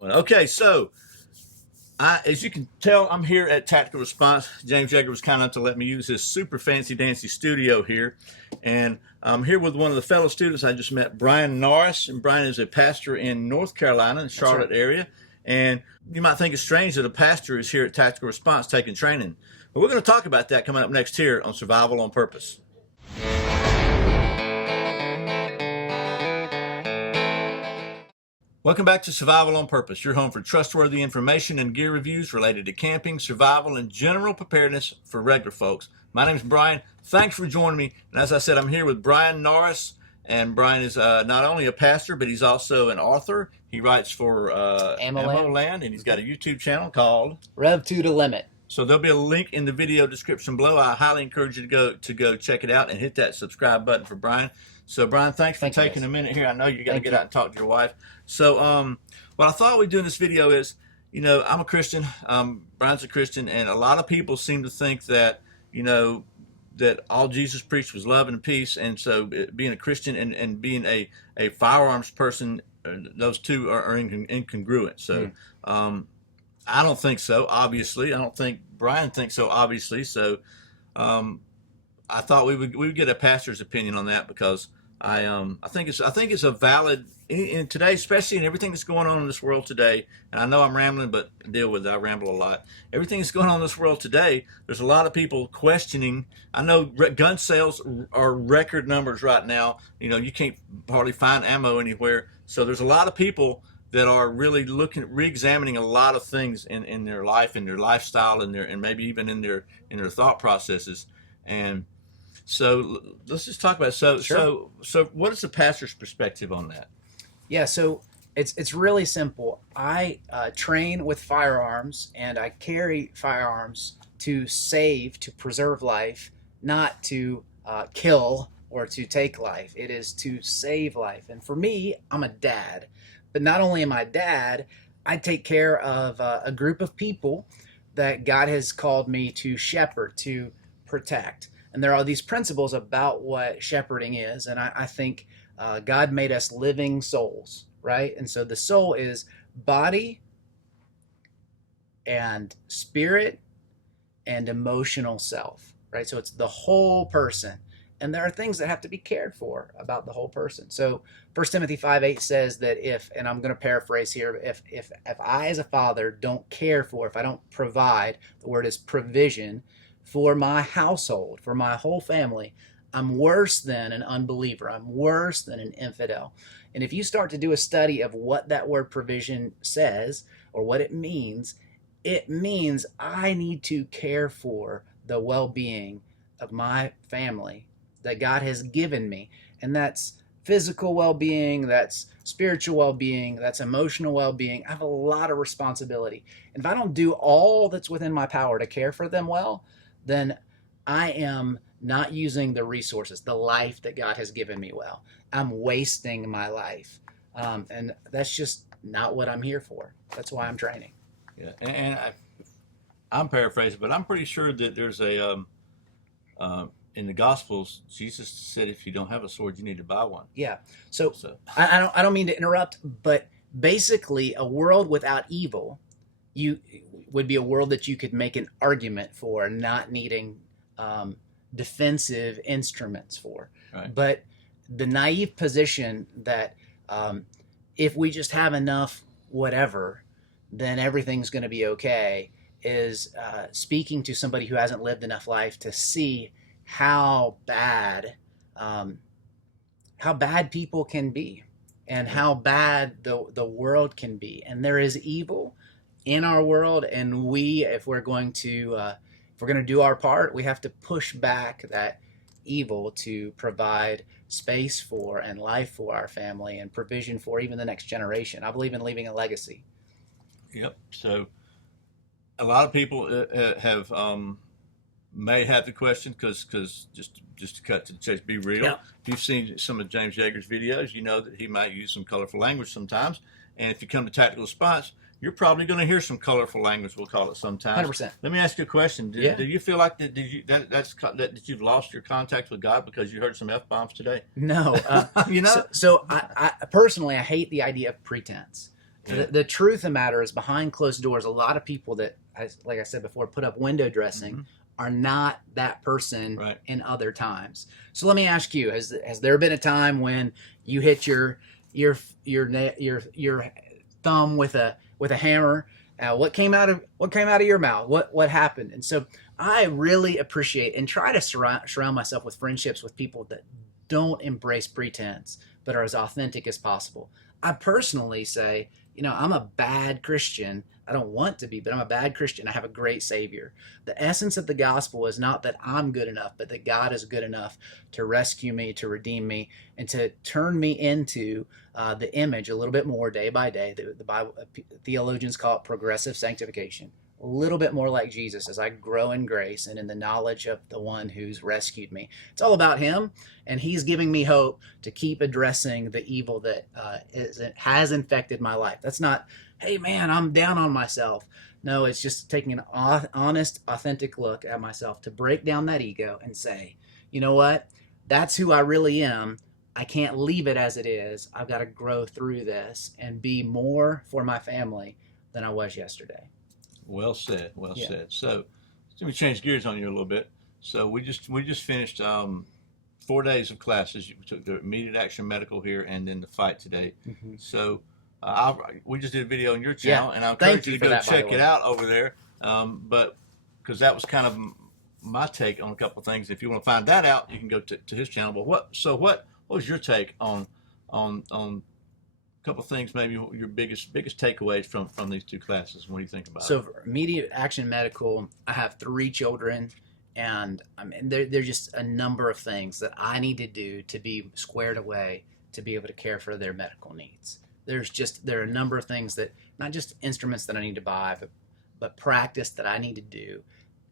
Well, okay, so as you can tell, I'm here at Tactical Response. James Yeager was kind enough to let me use his super fancy dancy studio here. And I'm here with one of the fellow students I just met, Bryan Norris. And Bryan is a pastor in North Carolina, in the Charlotte area. And you might think it's strange that a pastor is here at Tactical Response taking training. But we're going to talk about that coming up next here on Survival on Purpose. Welcome back to Survival on Purpose, your home for trustworthy information and gear reviews related to camping, survival, and general preparedness for regular folks. My name is Bryan. Thanks for joining me. And as I said, I'm here with Bryan Norris. And Bryan is not only a pastor, but he's also an author. He writes for Ammo Land, and he's got a YouTube channel called Rev 2 to Limit. So there'll be a link in the video description below. I highly encourage you to go check it out and hit that subscribe button for Bryan. So Bryan, thanks for taking a minute here. I know you got to get out and talk to your wife. So what I thought we'd do in this video is, you know, I'm a Christian. Bryan's a Christian, and a lot of people seem to think that, you know, that all Jesus preached was love and peace. And so being a Christian and being a firearms person, those two are incongruent. So I don't think so, obviously. I don't think Bryan thinks so, obviously. So I thought we would get a pastor's opinion on that, because I think it's a valid in today, especially in everything that's going on in this world today. And I know I'm rambling, but deal with it. I ramble a lot. Everything that's going on in this world today, there's a lot of people questioning. I know gun sales are record numbers right now. You know, you can't hardly find ammo anywhere. So there's a lot of people that are really re-examining a lot of things in their life, in their lifestyle, and maybe even in their thought processes. And so let's just talk about it. So what is the pastor's perspective on that? Yeah, so it's really simple. I train with firearms, and I carry firearms to save, to preserve life, not to kill or to take life. It is to save life. And for me, I'm a dad. But not only am I dad, I take care of a group of people that God has called me to shepherd, to protect. And there are these principles about what shepherding is. And I think God made us living souls, right? And so the soul is body and spirit and emotional self, right? So it's the whole person. And there are things that have to be cared for about the whole person. So 1 Timothy 5:8 says that if, and I'm going to paraphrase here, if I as a father don't care for, if I don't provide, the word is provision, for my household, for my whole family, I'm worse than an unbeliever. I'm worse than an infidel. And if you start to do a study of what that word provision says, or what it means I need to care for the well-being of my family that God has given me. And that's physical well-being, that's spiritual well-being, that's emotional well-being. I have a lot of responsibility. And if I don't do all that's within my power to care for them well, then I am not using the resources, the life that God has given me well. I'm wasting my life. And that's just not what I'm here for. That's why I'm training. Yeah, and I'm paraphrasing, but I'm pretty sure that there's a in the Gospels, Jesus said, if you don't have a sword, you need to buy one. Yeah. So. I don't mean to interrupt, but basically a world without evil would be a world that you could make an argument for not needing defensive instruments for. Right. But the naive position that if we just have enough whatever, then everything's going to be okay is speaking to somebody who hasn't lived enough life to see how bad people can be, and how bad the world can be. And there is evil in our world, and if we're going to do our part, we have to push back that evil to provide space for and life for our family and provision for even the next generation. I believe in leaving a legacy. Yep. So a lot of people may have the question, because just to cut to the chase, be real. Yeah. If you've seen some of James Yeager's videos, you know that he might use some colorful language sometimes. And if you come to Tactical Response, you're probably going to hear some colorful language, we'll call it sometimes. 100%. Let me ask you a question. Do you feel like that you've lost your contact with God because you heard some F-bombs today? No. You know? So I personally, I hate the idea of pretense. Yeah. The truth of the matter is, behind closed doors, a lot of people that, like I said before, put up window dressing are not that person in other times. So let me ask you: Has there been a time when you hit your thumb with a hammer? What came out of your mouth? What happened? And so I really appreciate and try to surround myself with friendships with people that don't embrace pretense, but are as authentic as possible. I personally say, I'm a bad Christian. I don't want to be, but I'm a bad Christian. I have a great Savior. The essence of the gospel is not that I'm good enough, but that God is good enough to rescue me, to redeem me, and to turn me into the image a little bit more day by day. The Bible theologians call it progressive sanctification. A little bit more like Jesus as I grow in grace and in the knowledge of the one who's rescued me. It's all about him, and he's giving me hope to keep addressing the evil that has infected my life. That's not, hey man, I'm down on myself. No, it's just taking an honest, authentic look at myself to break down that ego and say, you know what? That's who I really am. I can't leave it as it is. I've got to grow through this and be more for my family than I was yesterday. Well said. Well said. So let me change gears on you a little bit. So we just finished 4 days of classes. We took the immediate action medical here and then the fight today. So we just did a video on your channel, and I encourage you to go check it out over there. But because that was kind of my take on a couple of things. If you want to find that out, you can go to his channel. But what was your take on a couple of things, maybe your biggest takeaways from these two classes? What do you think about it? So for immediate action medical, I have 3 children, and I mean there's just a number of things that I need to do to be squared away to be able to care for their medical needs. There are a number of things that, not just instruments that I need to buy, but practice that I need to do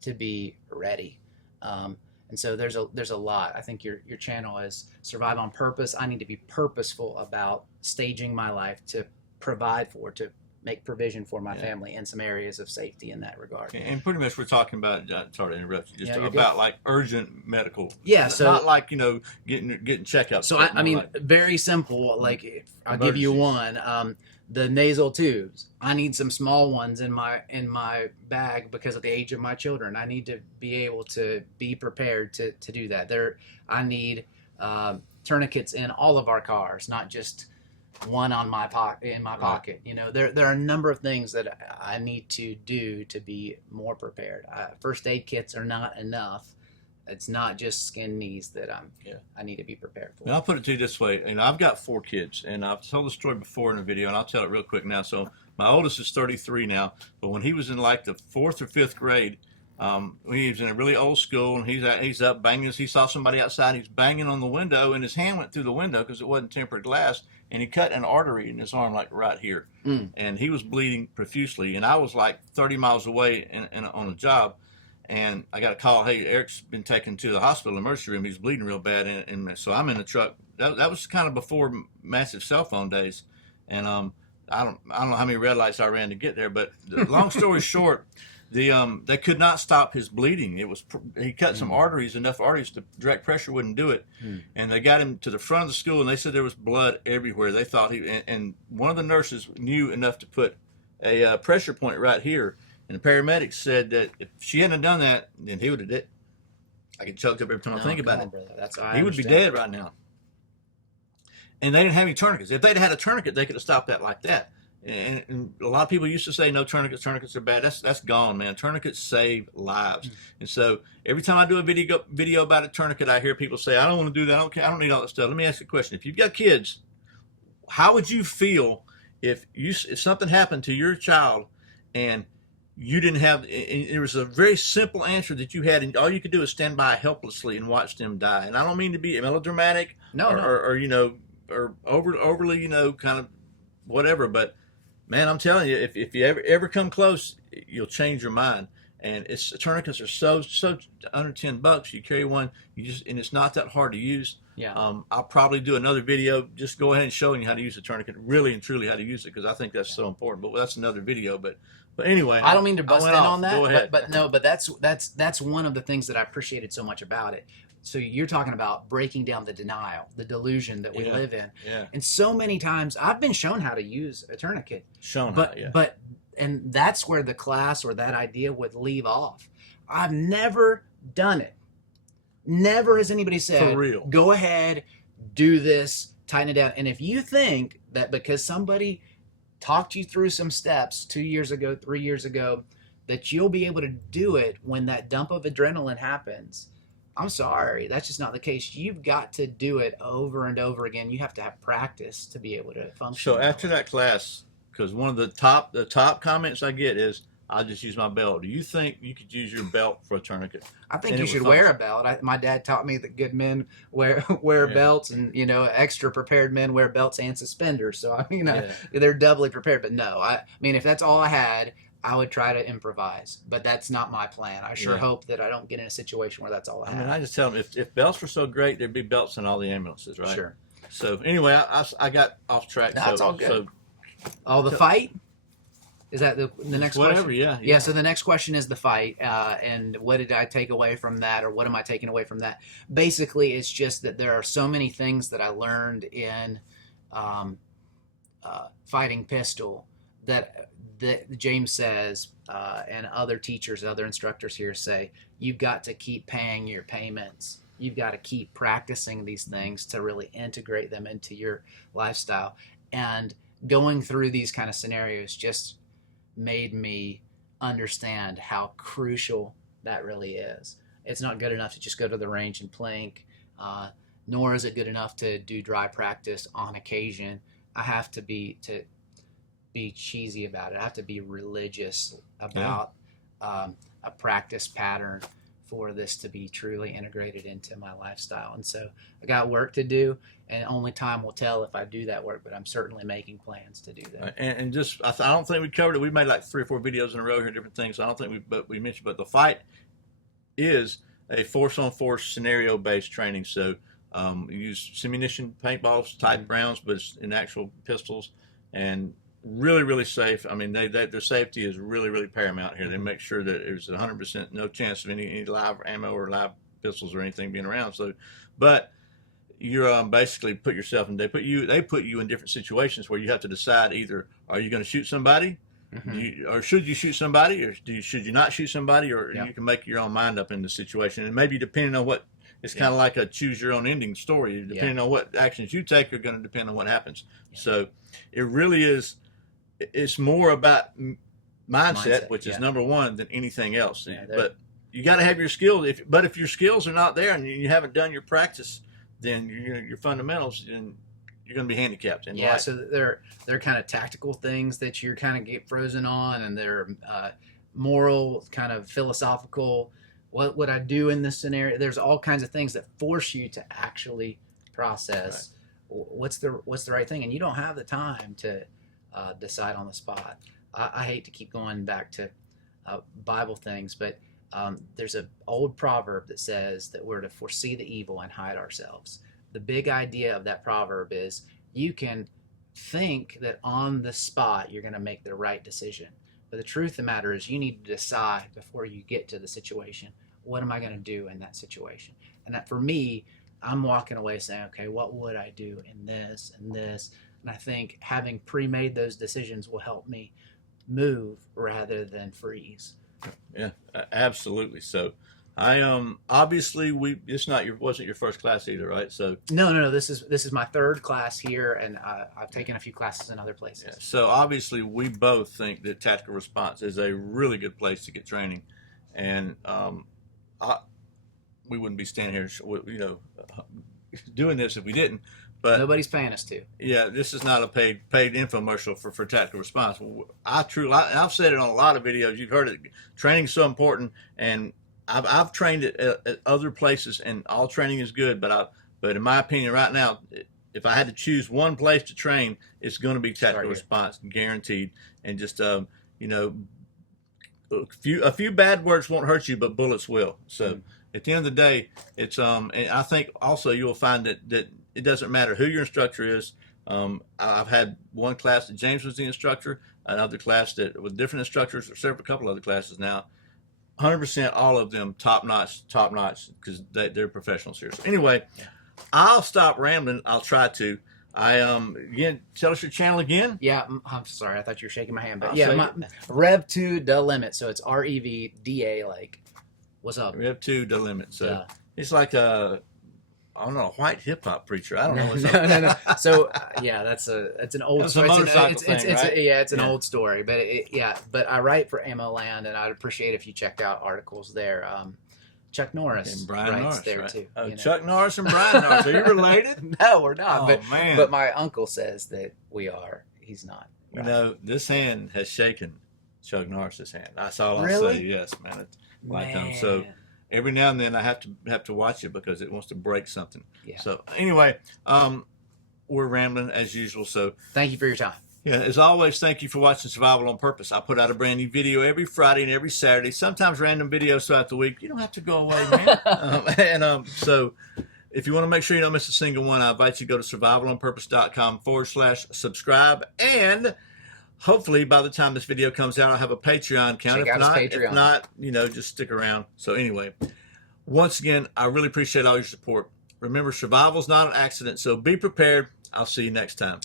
to be ready. And so there's a lot. I think your channel is Survive on Purpose. I need to be purposeful about staging my life to provide for, to make provision for my family in some areas of safety in that regard. And pretty much we're talking about, sorry to interrupt you, just about like urgent medical. Yeah, so not like, getting checkups. So I mean, very simple. Like I'll give you one. The nasal tubes. I need some small ones in my bag because of the age of my children. I need to be able to be prepared to do that. I need tourniquets in all of our cars, not just one on my pocket. There are a number of things that I need to do to be more prepared. First aid kits are not enough. It's not just skin knees that I need to be prepared for. And I'll put it to you this way. I've got 4 kids, and I've told the story before in a video, and I'll tell it real quick now. So my oldest is 33 now, but when he was in like the 4th or 5th grade, he was in a really old school, and he's up banging. He saw somebody outside. He's banging on the window, and his hand went through the window because it wasn't tempered glass, and he cut an artery in his arm, like right here, and he was bleeding profusely. And I was like 30 miles away on a job. And I got a call, hey, Eric's been taken to the hospital emergency room. He's bleeding real bad. And so I'm in the truck. That was kind of before massive cell phone days. And I don't know how many red lights I ran to get there. But long story short, they could not stop his bleeding. He cut some arteries, enough arteries the direct pressure wouldn't do it. And they got him to the front of the school, and they said there was blood everywhere. They thought and one of the nurses knew enough to put a pressure point right here. And the paramedics said that if she hadn't done that, then he would have died. I get choked up every time I think about it. Brother. He would be dead right now. And they didn't have any tourniquets. If they'd had a tourniquet, they could have stopped that like that. And a lot of people used to say, no, tourniquets are bad. That's gone, man. Tourniquets save lives. And so every time I do a video about a tourniquet, I hear people say, I don't want to do that. I don't need all that stuff. Let me ask you a question. If you've got kids, how would you feel if something happened to your child and you didn't have, it was a very simple answer that you had, and all you could do is stand by helplessly and watch them die. And I don't mean to be melodramatic or overly, kind of whatever, but man, I'm telling you, if you ever come close, you'll change your mind. And tourniquets are so under $10. You carry one, and it's not that hard to use. Yeah. I'll probably do another video just go ahead and showing you how to use a tourniquet, really and truly how to use it, because I think that's so important. But that's another video. But anyway, I don't mean to bust in on that, Go ahead. but that's one of the things that I appreciated so much about it. So you're talking about breaking down the denial, the delusion that we live in. Yeah. And so many times I've been shown how to use a tourniquet. And that's where the class or that idea would leave off. I've never done it. Never has anybody said, for real, go ahead, do this, tighten it down. And if you think that because somebody talked you through some steps 2 years ago, 3 years ago, that you'll be able to do it when that dump of adrenaline happens, I'm sorry, that's just not the case. You've got to do it over and over again. You have to have practice to be able to function. So after that class, because one of the top comments I get is, I'll just use my belt. Do you think you could use your belt for a tourniquet? I think you should wear a belt. My dad taught me that good men wear belts, and extra prepared men wear belts and suspenders. So they're doubly prepared. But no, I mean, if that's all I had, I would try to improvise. But that's not my plan. I sure hope that I don't get in a situation where that's all I have. I mean, I just tell them, if belts were so great, there'd be belts in all the ambulances, right? Sure. So anyway, I got off track. That's all good. The fight? Is that the next question? Yeah. So the next question is the fight, and what did I take away from that, or what am I taking away from that? Basically, it's just that there are so many things that I learned in fighting pistol that James says, and other teachers, other instructors here say, you've got to keep paying your payments. You've got to keep practicing these things to really integrate them into your lifestyle. And going through these kind of scenarios just made me understand how crucial that really is. It's not good enough to just go to the range and plank, nor is it good enough to do dry practice on occasion. I have to be cheesy about it. I have to be religious about a practice pattern for this to be truly integrated into my lifestyle. And so I got work to do, and only time will tell if I do that work, but I'm certainly making plans to do that. And just, I don't think we covered it. We made like 3 or 4 videos in a row here, different things. So I don't think we mentioned, but the fight is a force-on-force scenario-based training. So you use simunition paintballs, type rounds, but it's in actual pistols, and really, really safe. I mean, their safety is really, really paramount here. They make sure that there's 100% no chance of any live ammo or live pistols or anything being around. So, but you're basically put yourself in. They put you in different situations where you have to decide, either are you going to shoot somebody, or should you shoot somebody, or should you not shoot somebody, or you can make your own mind up in the situation. And maybe depending on what, it's kind of like a choose your own ending story. Depending on what actions you take are going to depend on what happens. So it really is. It's more about mindset, which is number one, than anything else. But you got to have your skills. If your skills are not there and you haven't done your practice, then your fundamentals, and you're going to be handicapped in life. So they're kind of tactical things that you're kind of get frozen on, and they're moral, kind of philosophical. What would I do in this scenario? There's all kinds of things that force you to actually process what's the right thing, and you don't have the time to decide on the spot. I hate to keep going back to Bible things, but there's an old proverb that says that we're to foresee the evil and hide ourselves. The big idea of that proverb is you can think that on the spot you're going to make the right decision, but the truth of the matter is you need to decide before you get to the situation, what am I going to do in that situation? And that, for me, I'm walking away saying, okay, what would I do in this and this? And I think having pre-made those decisions will help me move rather than freeze. Yeah, absolutely. So I obviously wasn't your first class either, right? So no, this is my third class here, and I've taken a few classes in other places. Yeah. So obviously we both think that tactical response is a really good place to get training, and we wouldn't be standing here, doing this if we didn't. But nobody's paying us to. Yeah, this is not a paid infomercial for tactical response. I've said it on a lot of videos. You've heard it. Training's so important, and I've trained at other places, and all training is good. But in my opinion, right now, if I had to choose one place to train, it's going to be tactical response, guaranteed. And just a few bad words won't hurt you, but bullets will. So at the end of the day, it's and I think also you'll find that it doesn't matter who your instructor is. I've had one class that James was the instructor, another class that with different instructors, or a couple other classes now. 100% all of them top notch, because they're professionals here. So anyway, I'll stop rambling. I'll try to. Again, tell us your channel again. Yeah, I'm sorry. I thought you were shaking my hand, but Rev to the limit. So it's REVDA. Like, what's up? Rev to the limit. So it's like a, I don't know, a white hip hop preacher. I don't know what's no. So that's an old. That's a motorcycle thing, right? It's an old story, but but I write for Ammo Land, and I'd appreciate if you checked out articles there. Chuck Norris and Bryan Norris there too. Oh, Chuck Norris and Bryan Norris. Are you related? No, we're not. Oh, man. But my uncle says that we are. He's not. You know, this hand has shaken Chuck Norris's hand. That's all Really? I'll say. Yes, man. It's like so every now and then I have to watch it because it wants to break something. Yeah. So anyway, we're rambling as usual. So thank you for your time. Yeah, as always, thank you for watching Survival on Purpose. I put out a brand new video every Friday and every Saturday, sometimes random videos throughout the week. You don't have to go away, man. So if you want to make sure you don't miss a single one, I invite you to go to survivalonpurpose.com/subscribe. And hopefully by the time this video comes out, I'll have a Patreon account. Check out his Patreon. If not, just stick around. So anyway, once again, I really appreciate all your support. Remember, survival's not an accident, so be prepared. I'll see you next time.